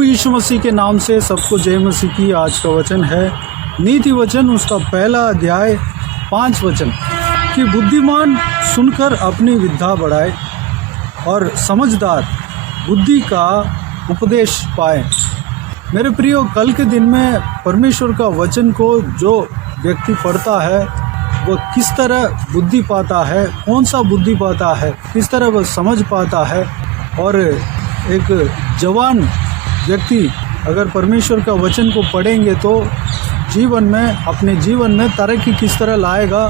प्रभु यीशु मसीह के नाम से सबको जय मसीह की। आज का वचन है नीति वचन, उसका पहला अध्याय 5 वचन कि बुद्धिमान सुनकर अपनी विद्या बढ़ाए और समझदार बुद्धि का उपदेश पाए। मेरे प्रियो, कल के दिन में परमेश्वर का वचन को जो व्यक्ति पढ़ता है वो किस तरह बुद्धि पाता है, कौन सा बुद्धि पाता है, किस तरह वह समझ पाता है। और एक जवान व्यक्ति अगर परमेश्वर का वचन को पढ़ेंगे तो जीवन में, अपने जीवन में तरक्की किस तरह लाएगा,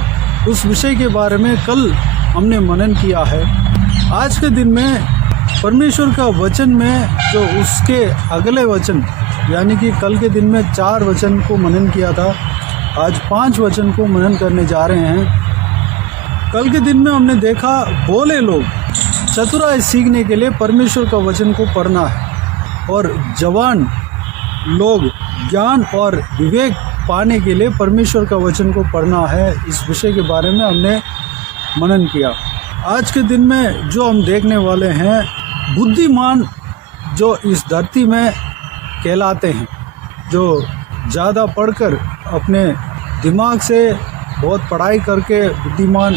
उस विषय के बारे में कल हमने मनन किया है। आज के दिन में परमेश्वर का वचन में जो उसके अगले वचन, यानी कि कल के दिन में 4 वचन को मनन किया था, आज 5 वचन को मनन करने जा रहे हैं। कल के दिन में हमने देखा भोले लोग चतुराई सीखने के लिए परमेश्वर का वचन को पढ़ना है और जवान लोग ज्ञान और विवेक पाने के लिए परमेश्वर का वचन को पढ़ना है। इस विषय के बारे में हमने मनन किया। आज के दिन में जो हम देखने वाले हैं, बुद्धिमान जो इस धरती में कहलाते हैं, जो ज़्यादा पढ़कर अपने दिमाग से बहुत पढ़ाई करके बुद्धिमान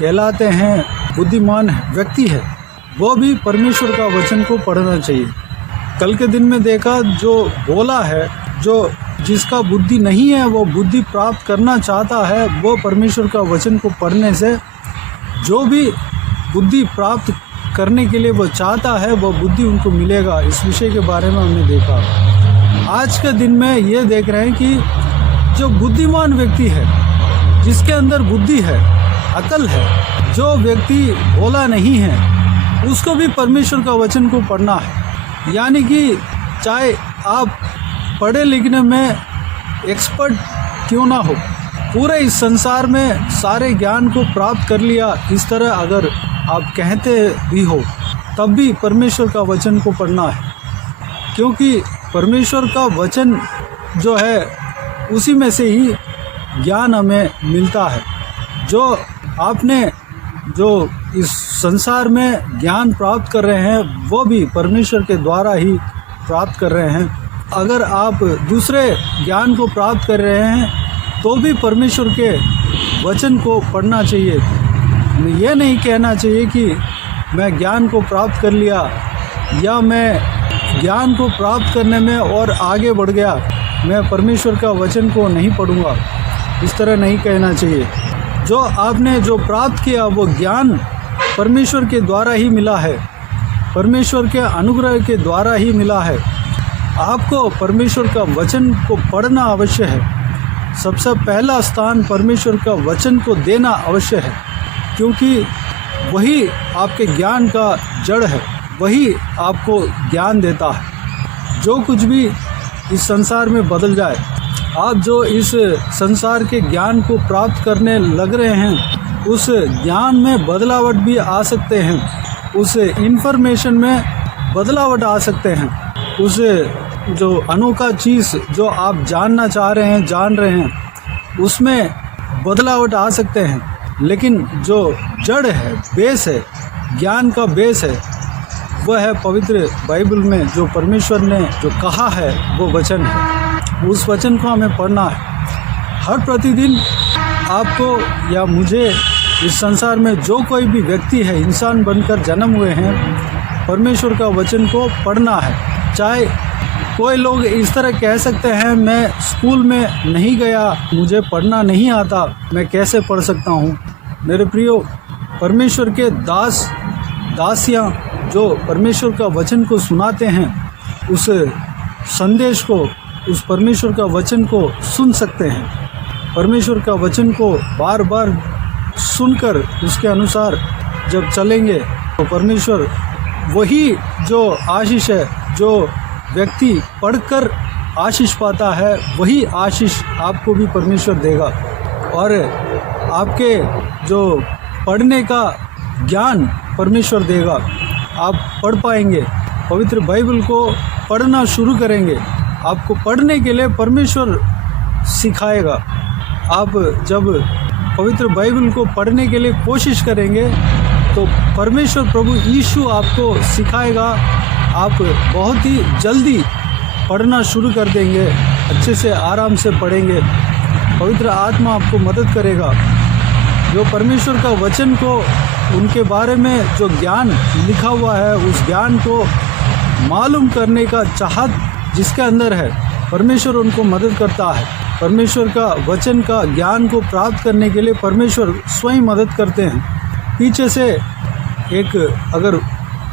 कहलाते हैं, बुद्धिमान व्यक्ति है, वो भी परमेश्वर का वचन को पढ़ना चाहिए। कल के दिन में देखा जो बोला है, जो जिसका बुद्धि नहीं है वो बुद्धि प्राप्त करना चाहता है, वो परमेश्वर का वचन को पढ़ने से जो भी बुद्धि प्राप्त करने के लिए वो चाहता है वो बुद्धि उनको मिलेगा। इस विषय के बारे में हमने देखा। आज के दिन में ये देख रहे हैं कि जो बुद्धिमान व्यक्ति है, जिसके अंदर बुद्धि है, अकल है, जो व्यक्ति भोला नहीं है, उसको भी परमेश्वर का वचन को पढ़ना है। यानी कि चाहे आप पढ़े लिखने में एक्सपर्ट क्यों ना हो, पूरे इस संसार में सारे ज्ञान को प्राप्त कर लिया, इस तरह अगर आप कहते भी हो, तब भी परमेश्वर का वचन को पढ़ना है। क्योंकि परमेश्वर का वचन जो है उसी में से ही ज्ञान हमें मिलता है। जो आपने जो इस संसार में ज्ञान प्राप्त कर रहे हैं वो भी परमेश्वर के द्वारा ही प्राप्त कर रहे हैं। अगर आप दूसरे ज्ञान को प्राप्त कर रहे हैं तो भी परमेश्वर के वचन को पढ़ना चाहिए। ये नहीं कहना चाहिए कि मैं ज्ञान को प्राप्त कर लिया या मैं ज्ञान को प्राप्त करने में और आगे बढ़ गया, मैं परमेश्वर का वचन को नहीं पढ़ूंगा। इस तरह नहीं कहना चाहिए। जो आपने जो प्राप्त किया वो ज्ञान परमेश्वर के द्वारा ही मिला है, परमेश्वर के अनुग्रह के द्वारा ही मिला है। आपको परमेश्वर का वचन को पढ़ना अवश्य है। सबसे पहला स्थान परमेश्वर का वचन को देना अवश्य है, क्योंकि वही आपके ज्ञान का जड़ है, वही आपको ज्ञान देता है। जो कुछ भी इस संसार में बदल जाए, आप जो इस संसार के ज्ञान को प्राप्त करने लग रहे हैं, उस ज्ञान में बदलावट भी आ सकते हैं, उस इन्फॉर्मेशन में बदलावट आ सकते हैं, उस जो अनोखा चीज़ जो आप जानना चाह रहे हैं, जान रहे हैं, उसमें बदलावट आ सकते हैं। लेकिन जो जड़ है, बेस है, ज्ञान का बेस है, वह है पवित्र बाइबल में जो परमेश्वर ने जो कहा है वो वचन है। उस वचन को हमें पढ़ना है। हर प्रतिदिन आपको या मुझे, इस संसार में जो कोई भी व्यक्ति है, इंसान बनकर जन्म हुए हैं, परमेश्वर का वचन को पढ़ना है। चाहे कोई लोग इस तरह कह सकते हैं, मैं स्कूल में नहीं गया, मुझे पढ़ना नहीं आता, मैं कैसे पढ़ सकता हूँ। मेरे प्रियो, परमेश्वर के दास दासियाँ जो परमेश्वर का वचन को सुनाते हैं, उस संदेश को, उस परमेश्वर का वचन को सुन सकते हैं। परमेश्वर का वचन को बार बार सुनकर उसके अनुसार जब चलेंगे तो परमेश्वर वही जो आशीष है, जो व्यक्ति पढ़कर आशीष पाता है, वही आशीष आपको भी परमेश्वर देगा। और आपके जो पढ़ने का ज्ञान परमेश्वर देगा। आप पढ़ पाएंगे, पवित्र बाइबल को पढ़ना शुरू करेंगे, आपको पढ़ने के लिए परमेश्वर सिखाएगा। आप जब पवित्र बाइबल को पढ़ने के लिए कोशिश करेंगे तो परमेश्वर प्रभु यीशु आपको सिखाएगा आप बहुत ही जल्दी पढ़ना शुरू कर देंगे, अच्छे से आराम से पढ़ेंगे। पवित्र आत्मा आपको मदद करेगा। जो परमेश्वर का वचन को, उनके बारे में जो ज्ञान लिखा हुआ है, उस ज्ञान को मालूम करने का चाहत जिसके अंदर है, परमेश्वर उनको मदद करता है। परमेश्वर का वचन का ज्ञान को प्राप्त करने के लिए परमेश्वर स्वयं मदद करते हैं। पीछे से एक अगर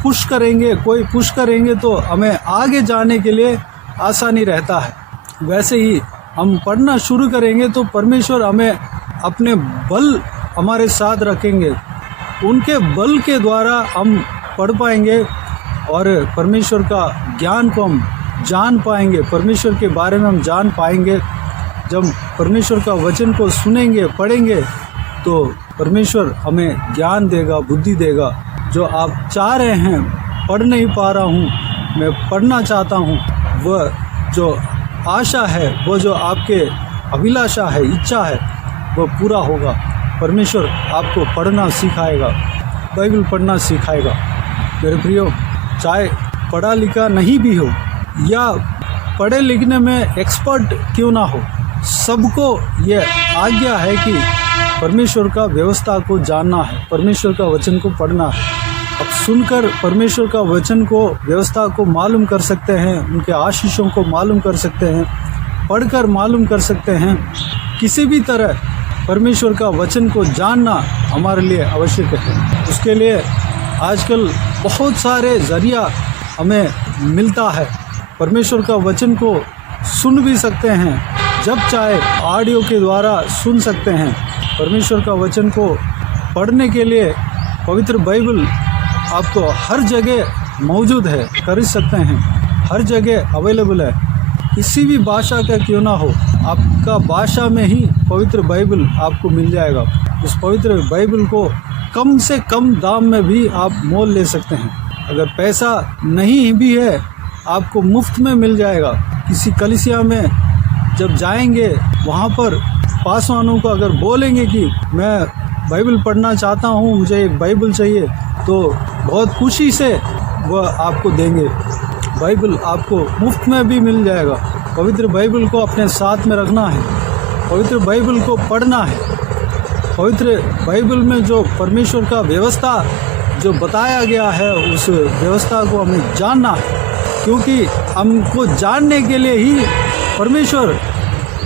पुश करेंगे, कोई पुश करेंगे तो हमें आगे जाने के लिए आसानी रहता है। वैसे ही हम पढ़ना शुरू करेंगे तो परमेश्वर हमें अपने बल हमारे साथ रखेंगे, उनके बल के द्वारा हम पढ़ पाएंगे और परमेश्वर का ज्ञान को हम जान पाएंगे, परमेश्वर के बारे में हम जान पाएंगे। जब परमेश्वर का वचन को सुनेंगे, पढ़ेंगे तो परमेश्वर हमें ज्ञान देगा, बुद्धि देगा। जो आप चाह रहे हैं, पढ़ नहीं पा रहा हूँ, मैं पढ़ना चाहता हूँ, वह जो आशा है, वो जो आपके अभिलाषा है, इच्छा है, वह पूरा होगा। परमेश्वर आपको पढ़ना सिखाएगा, बाइबल पढ़ना सिखाएगा। मेरे प्रियो, चाहे पढ़ा लिखा नहीं भी हो या पढ़े लिखने में एक्सपर्ट क्यों ना हो, सबको ये आज्ञा है कि परमेश्वर का व्यवस्था को जानना है, परमेश्वर का वचन को पढ़ना है। अब सुनकर परमेश्वर का वचन को, व्यवस्था को मालूम कर सकते हैं, उनके आशीषों को मालूम कर सकते हैं, पढ़कर मालूम कर सकते हैं। किसी भी तरह परमेश्वर का वचन को जानना हमारे लिए आवश्यक है। उसके लिए आजकल बहुत सारे ज़रिया हमें मिलता है। परमेश्वर का वचन को सुन भी सकते हैं, जब चाहे ऑडियो के द्वारा सुन सकते हैं। परमेश्वर का वचन को पढ़ने के लिए पवित्र बाइबल आपको हर जगह मौजूद है, खरीद सकते हैं, हर जगह अवेलेबल है। किसी भी भाषा का क्यों ना हो, आपका भाषा में ही पवित्र बाइबल आपको मिल जाएगा। उस पवित्र बाइबल को कम से कम दाम में भी आप मोल ले सकते हैं। अगर पैसा नहीं भी है, आपको मुफ्त में मिल जाएगा। किसी कलीसिया में जब जाएंगे, वहाँ पर पासवानों को अगर बोलेंगे कि मैं बाइबल पढ़ना चाहता हूँ, मुझे एक बाइबल चाहिए, तो बहुत खुशी से वह आपको देंगे। बाइबल आपको मुफ्त में भी मिल जाएगा। पवित्र बाइबल को अपने साथ में रखना है, पवित्र बाइबल को पढ़ना है। पवित्र बाइबल में जो परमेश्वर का व्यवस्था जो बताया गया है, उस व्यवस्था को हमें जानना है, क्योंकि हमको जानने के लिए ही परमेश्वर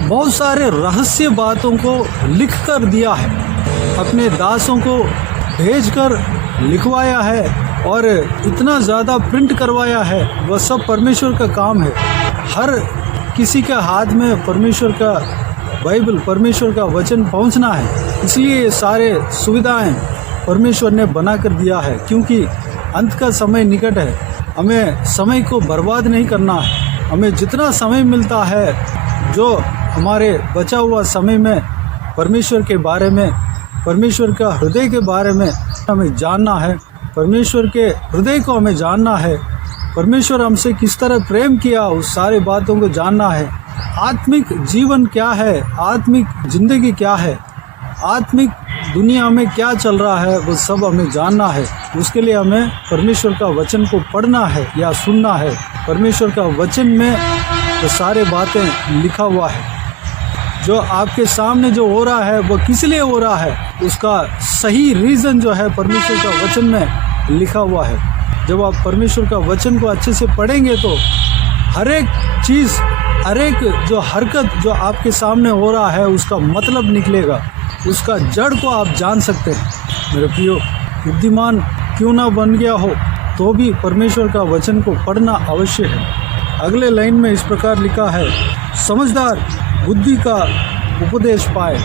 बहुत सारे रहस्य बातों को लिख कर दिया है, अपने दासों को भेजकर लिखवाया है और इतना ज़्यादा प्रिंट करवाया है। वह सब परमेश्वर का काम है। हर किसी के हाथ में परमेश्वर का बाइबल, परमेश्वर का वचन पहुंचना है। इसलिए ये सारे सुविधाएं परमेश्वर ने बना कर दिया है, क्योंकि अंत का समय निकट है। हमें समय को बर्बाद नहीं करना है। हमें जितना समय मिलता है, जो हमारे बचा हुआ समय में परमेश्वर के बारे में, परमेश्वर का हृदय के बारे में हमें जानना है। परमेश्वर के हृदय को हमें जानना है। परमेश्वर हमसे किस तरह प्रेम किया, उस सारे बातों को जानना है। आत्मिक जीवन क्या है, आत्मिक जिंदगी क्या है, आत्मिक दुनिया में क्या चल रहा है, वो सब हमें जानना है। उसके लिए हमें परमेश्वर का वचन को पढ़ना है या सुनना है। परमेश्वर का वचन में वो सारे बातें लिखा हुआ है। जो आपके सामने जो हो रहा है, वो किस लिए हो रहा है, उसका सही रीज़न जो है परमेश्वर का वचन में लिखा हुआ है। जब आप परमेश्वर का वचन को अच्छे से पढ़ेंगे तो हर एक चीज़, हर एक जो हरकत जो आपके सामने हो रहा है, उसका मतलब निकलेगा, उसका जड़ को आप जान सकते हैं। मेरे प्रियो, बुद्धिमान क्यों ना बन गया हो तो भी परमेश्वर का वचन को पढ़ना अवश्य है। अगले लाइन में इस प्रकार लिखा है, समझदार बुद्धि का उपदेश पाए।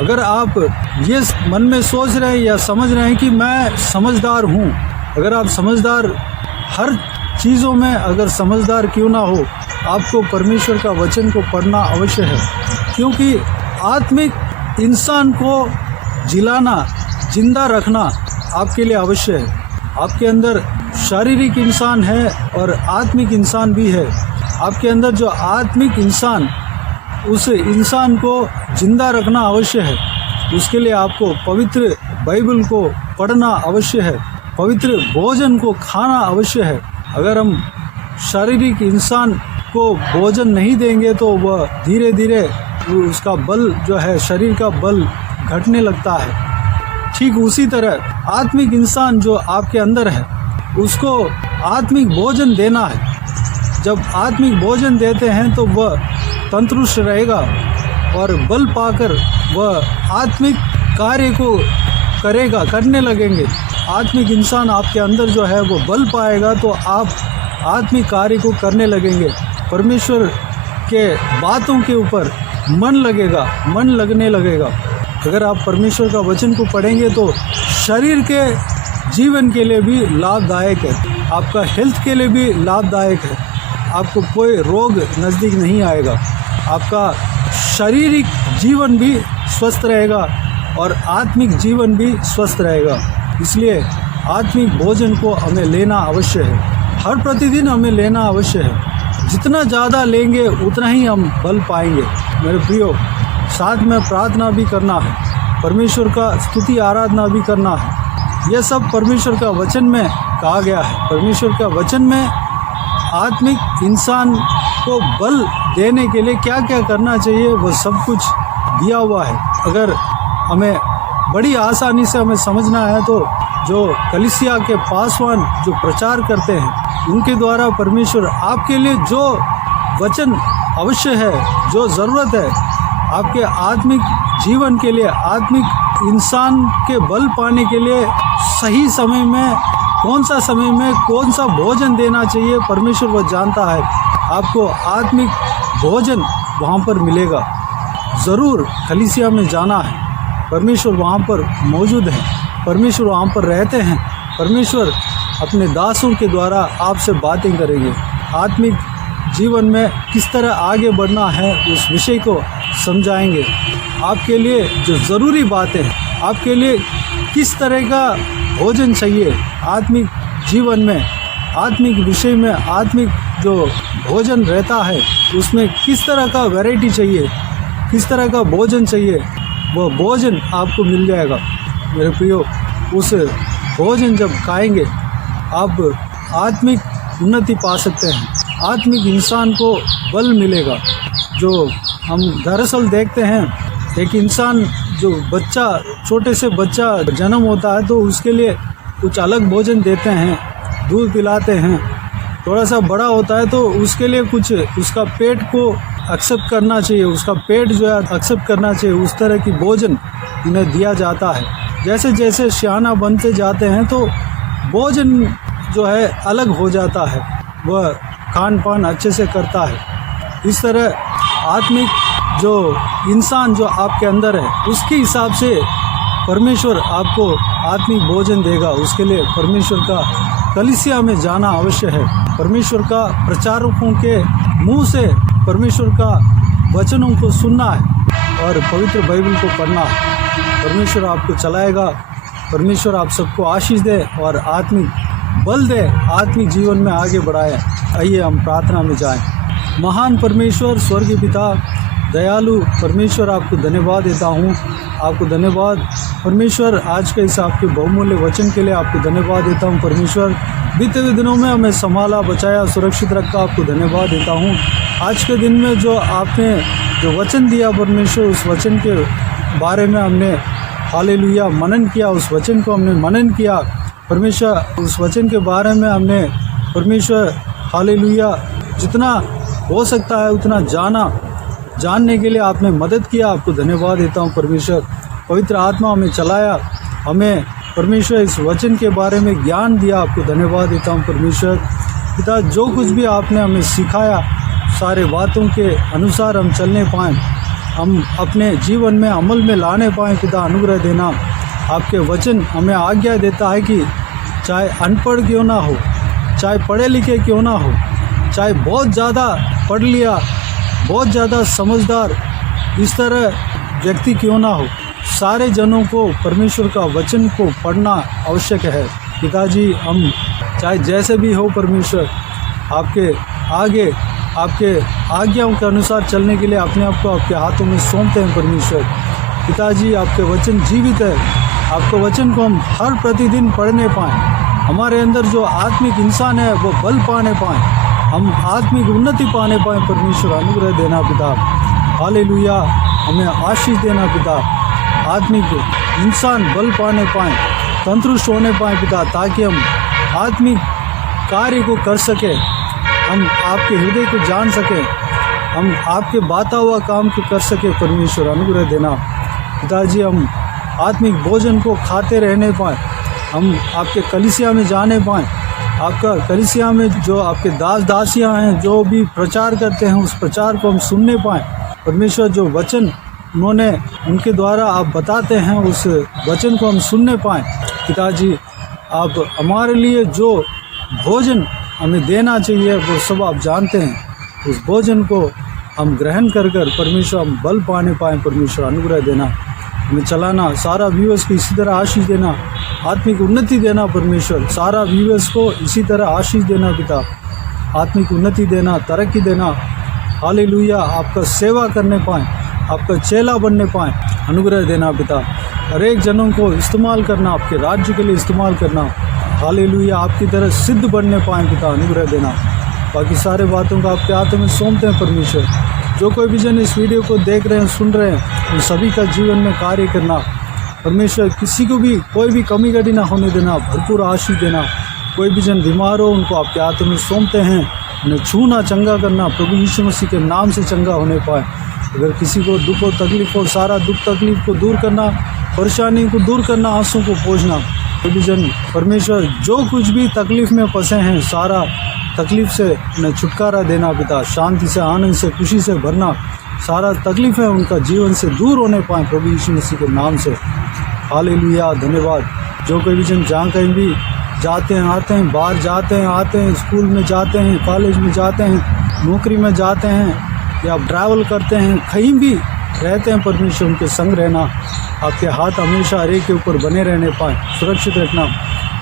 अगर आप ये मन में सोच रहे हैं या समझ रहे हैं कि मैं समझदार हूँ, अगर आप समझदार, हर चीज़ों में अगर समझदार क्यों ना हो, आपको परमेश्वर का वचन को पढ़ना अवश्य है। क्योंकि आत्मिक इंसान को जिलाना, जिंदा रखना आपके लिए अवश्य है। आपके अंदर शारीरिक इंसान है और आत्मिक इंसान भी है। आपके अंदर जो आत्मिक इंसान, उस इंसान को जिंदा रखना अवश्य है। उसके लिए आपको पवित्र बाइबल को पढ़ना अवश्य है, पवित्र भोजन को खाना अवश्य है। अगर हम शारीरिक इंसान को भोजन नहीं देंगे तो वह धीरे धीरे उसका बल जो है, शरीर का बल घटने लगता है। ठीक उसी तरह आत्मिक इंसान जो आपके अंदर है उसको आत्मिक भोजन देना है। जब आत्मिक भोजन देते हैं तो वह तंदुरुस्त रहेगा और बल पाकर वह आत्मिक कार्य को करने लगेंगे। आत्मिक इंसान आपके अंदर जो है वो बल पाएगा तो आप आत्मिक कार्य को करने लगेंगे। परमेश्वर के बातों के ऊपर मन लगने लगेगा। अगर आप परमेश्वर का वचन को पढ़ेंगे तो शरीर के जीवन के लिए भी लाभदायक है, आपका हेल्थ के लिए भी लाभदायक है। आपको कोई रोग नज़दीक नहीं आएगा, आपका शारीरिक जीवन भी स्वस्थ रहेगा और आत्मिक जीवन भी स्वस्थ रहेगा। इसलिए आत्मिक भोजन को हमें लेना अवश्य है, हर प्रतिदिन हमें लेना अवश्य है। जितना ज़्यादा लेंगे उतना ही हम बल पाएंगे। मेरे प्रियो, साथ में प्रार्थना भी करना है, परमेश्वर का स्तुति आराधना भी करना है। यह सब परमेश्वर का वचन में कहा गया है। परमेश्वर का वचन में आत्मिक इंसान को बल देने के लिए क्या क्या करना चाहिए वह सब कुछ दिया हुआ है। अगर हमें बड़ी आसानी से हमें समझना है तो जो कलीसिया के पासवान जो प्रचार करते हैं उनके द्वारा परमेश्वर आपके लिए जो वचन आवश्यक है, जो ज़रूरत है आपके आत्मिक जीवन के लिए, आत्मिक इंसान के बल पाने के लिए सही समय में कौन सा भोजन देना चाहिए, परमेश्वर वह जानता है। आपको आत्मिक भोजन वहाँ पर मिलेगा। ज़रूर कलीसिया में जाना है, परमेश्वर वहाँ पर मौजूद है, परमेश्वर वहाँ पर रहते हैं। परमेश्वर अपने दासों के द्वारा आपसे बातें करेंगे। आत्मिक जीवन में किस तरह आगे बढ़ना है उस विषय को समझाएंगे। आपके लिए जो ज़रूरी बातें हैं, आपके लिए किस तरह का भोजन चाहिए आत्मिक जीवन में, आत्मिक विषय में, आत्मिक जो भोजन रहता है उसमें किस तरह का वैरायटी चाहिए, किस तरह का भोजन चाहिए, वह भोजन आपको मिल जाएगा। मेरे प्रियो, उस भोजन जब खाएंगे आप आत्मिक उन्नति पा सकते हैं, आत्मिक इंसान को बल मिलेगा। जो हम दरअसल देखते हैं, एक इंसान जो बच्चा, छोटे से बच्चा जन्म होता है तो उसके लिए कुछ अलग भोजन देते हैं, दूध पिलाते हैं। थोड़ा सा बड़ा होता है तो उसके लिए कुछ उसका पेट को एक्सेप्ट करना चाहिए, उसका पेट जो है एक्सेप्ट करना चाहिए, उस तरह की भोजन उन्हें दिया जाता है। जैसे जैसे सियाना बनते जाते हैं तो भोजन जो है अलग हो जाता है, वह खान पान अच्छे से करता है। इस तरह आत्मिक जो इंसान जो आपके अंदर है उसके हिसाब से परमेश्वर आपको आत्मिक भोजन देगा। उसके लिए परमेश्वर का कलीसिया में जाना अवश्य है, परमेश्वर का प्रचारकों के मुंह से परमेश्वर का वचनों को सुनना है और पवित्र बाइबल को पढ़ना है। परमेश्वर आपको चलाएगा, परमेश्वर आप सबको आशीष दे और आत्मिक बल दे, आत्मिक जीवन में आगे बढ़ाए। आइए हम प्रार्थना में जाएं। महान परमेश्वर, स्वर्गीय पिता, दयालु परमेश्वर, आपको धन्यवाद देता हूँ। आपको धन्यवाद परमेश्वर, आज के इस आपके बहुमूल्य वचन के लिए आपको धन्यवाद देता हूँ। परमेश्वर, बीते हुए दिनों में हमें संभाला, बचाया, सुरक्षित रखा, आपको धन्यवाद देता हूँ। आज के दिन में जो आपने जो वचन दिया परमेश्वर, उस वचन के बारे में हमने हालेलुया मनन किया, उस वचन को हमने मनन किया परमेश्वर। उस वचन के बारे में हमने परमेश्वर हालेलुया जितना हो सकता है उतना जानने के लिए आपने मदद किया। आपको धन्यवाद देता हूँ परमेश्वर। पवित्र आत्मा हमें चलाया, हमें परमेश्वर इस वचन के बारे में ज्ञान दिया। आपको धन्यवाद देता हूँ परमेश्वर। पिता, जो कुछ भी आपने हमें सिखाया, सारे बातों के अनुसार हम चलने पाएँ, हम अपने जीवन में अमल में लाने पाएँ। पिता, अनुग्रह देना। आपके वचन हमें आज्ञा देता है कि चाहे अनपढ़ क्यों ना हो, चाहे पढ़े लिखे क्यों ना हो, चाहे बहुत ज़्यादा पढ़ लिया, बहुत ज़्यादा समझदार इस तरह व्यक्ति क्यों ना हो, सारे जनों को परमेश्वर का वचन को पढ़ना आवश्यक है। पिताजी, हम चाहे जैसे भी हो परमेश्वर, आपके आगे आपके आज्ञाओं के अनुसार चलने के लिए अपने आप को आपके हाथों में सौंपते हैं परमेश्वर। पिताजी, आपके वचन जीवित है, आपके वचन को हम हर प्रतिदिन पढ़ने पाएँ, हमारे अंदर जो आत्मिक इंसान है वो बल पाने पाएँ, हम आत्मिक उन्नति पाने पाएँ। परमेश्वर अनुग्रह देना पिता, हालेलुया, हमें आशीष देना पिता। आत्मिक इंसान बल पाने पाएँ, तंदुरुस्त होने पाएँ पिता, ताकि हम आत्मिक कार्य को कर सकें, हम आपके हृदय को जान सकें, हम आपके बाता हुआ काम को कर सकें। परमेश्वर अनुग्रह देना पिताजी, हम आत्मिक भोजन को खाते रहने पाएँ, हम आपके कलीसिया में जाने पाएँ, आपका कलीसिया में जो आपके दास दासियां हैं जो भी प्रचार करते हैं उस प्रचार को हम सुनने पाएँ। परमेश्वर जो वचन उन्होंने उनके द्वारा आप बताते हैं उस वचन को हम सुनने पाएँ। पिताजी, आप हमारे लिए जो भोजन हमें देना चाहिए वो सब आप जानते हैं, उस भोजन को हम ग्रहण कर परमेश्वर हम बल पाने पाएँ। परमेश्वर अनुग्रह देना, हमें चलाना, सारा व्यूअर्स को इसी तरह आशीष देना, आत्मिक उन्नति देना। परमेश्वर सारा व्यूअर्स को इसी तरह आशीष देना पिता, आत्मिक उन्नति देना, तरक्की देना। हालेलुया, आपका सेवा करने पाएँ, आपका चेला बनने पाएँ, अनुग्रह देना पिता। हर एक जनों को इस्तेमाल करना, आपके राज्य के लिए इस्तेमाल करना। हालेलुया, आपकी तरह सिद्ध बनने पाएँ पिता, अनुग्रह देना। बाकी सारे बातों का आपके हाथों में सौंपते हैं परमेश्वर। जो कोई भी जन इस वीडियो को देख रहे हैं, सुन रहे हैं, उन सभी का जीवन में कार्य करना। परमेश्वर किसी को भी कोई भी कमी घटी ना होने देना, भरपूर आशीष देना। कोई भी जन बीमार हो उनको आपके हाथों में सौंपते हैं, उन्हें छूना, चंगा करना, प्रभु यीशु मसीह के नाम से चंगा होने पाए। अगर किसी को दुख और तकलीफ हो, सारा दुख तकलीफ को दूर करना, परेशानी को दूर करना, आंसू को पोंछना। कोई भी जन परमेश्वर जो कुछ भी तकलीफ में फंसे हैं, सारा तकलीफ से उन्हें छुटकारा देना पिता, शांति से, आनंद से, खुशी से भरना। सारा तकलीफ है उनका जीवन से दूर होने पाए प्रभु यीशु मसीह के नाम से। हालेलुया, धन्यवाद। जो कोई भी जन जहाँ कहीं भी जाते हैं, आते हैं, बाहर जाते हैं, आते हैं, स्कूल में जाते हैं, कॉलेज में जाते हैं, नौकरी में जाते हैं या ट्रैवल करते हैं, कहीं भी रहते हैं, परमेश्वर उनके संग रहना। आपके हाथ हमेशा हर एक के ऊपर बने रहने पाए, सुरक्षित रखना।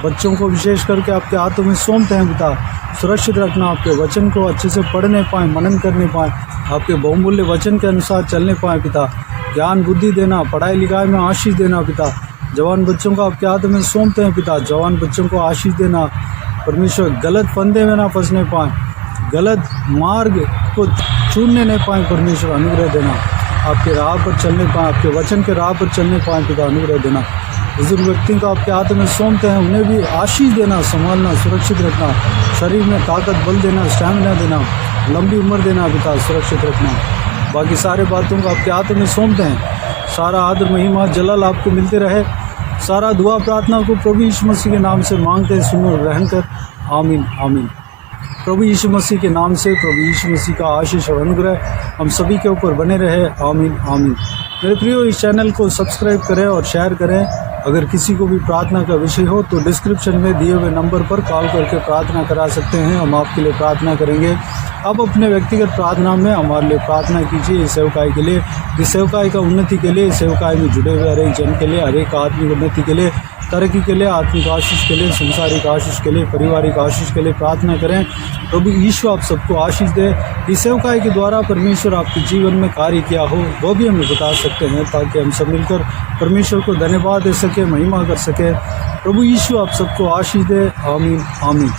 बच्चों को विशेष करके आपके हाथों में सौंपते हैं पिता, सुरक्षित रखना। आपके वचन को अच्छे से पढ़ने पाएँ, मनन करने पाएँ, आपके बहुमूल्य वचन के अनुसार चलने पाएँ पिता। ज्ञान बुद्धि देना, पढ़ाई लिखाई में आशीष देना पिता। जवान बच्चों को आपके हाथों में सौंपते हैं पिता, जवान बच्चों को आशीष देना। परमेश्वर गलत फंदे में ना फंसने पाएँ, गलत मार्ग को चुनने नहीं पाएँ। परमेश्वर अनुग्रह देना, आपके राह पर चलने पाएँ, आपके वचन के राह पर चलने पाएँ पिता, अनुग्रह देना। बुजुर्ग व्यक्ति को आपके हाथों में सौंपते हैं, उन्हें भी आशीष देना, संभालना, सुरक्षित रखना, शरीर में ताकत, बल देना, स्टैमिना देना, लंबी उम्र देना पिता, सुरक्षित रखना। बाकी सारे बातों को आपके हाथों में सौंपते हैं। सारा आदर, महिमा, जलाल आपको मिलते रहे। सारा दुआ प्रार्थना को प्रभु यीशु मसीह के नाम से मांगते हैं, सुनो और ग्रहण कर। आमीन, आमीन। प्रभु यीशु मसीह के नाम से प्रभु यीशु मसीह का आशीष और अनुग्रह हम सभी के ऊपर बने रहे। आमीन, आमीन। मेरे प्रियो, इस चैनल को सब्सक्राइब करें और शेयर करें। अगर किसी को भी प्रार्थना का विषय हो तो डिस्क्रिप्शन में दिए हुए नंबर पर कॉल करके प्रार्थना करा सकते हैं, हम आपके लिए प्रार्थना करेंगे। आप अपने व्यक्तिगत प्रार्थना में हमारे लिए प्रार्थना कीजिए, इस सेवकाई के लिए, इस सेवकाई का उन्नति के लिए, सेवकाई में जुड़े हुए हर एक जन के लिए, हर एक आत्मिक उन्नति के लिए, तरक्की के लिए, आत्मिक आशीष के लिए, संसारिक आशीष के लिए, पारिवारिक आशीष के लिए प्रार्थना करें। प्रभु यीशु आप सबको आशीष दे। इस सेवकाई के द्वारा परमेश्वर आपके जीवन में कार्य किया हो वो भी हमें बता सकते हैं, ताकि हम सब मिलकर परमेश्वर को धन्यवाद दे सके, महिमा कर सके। प्रभु यीशु आप सबको आशीष दे। आमीन, आमीन।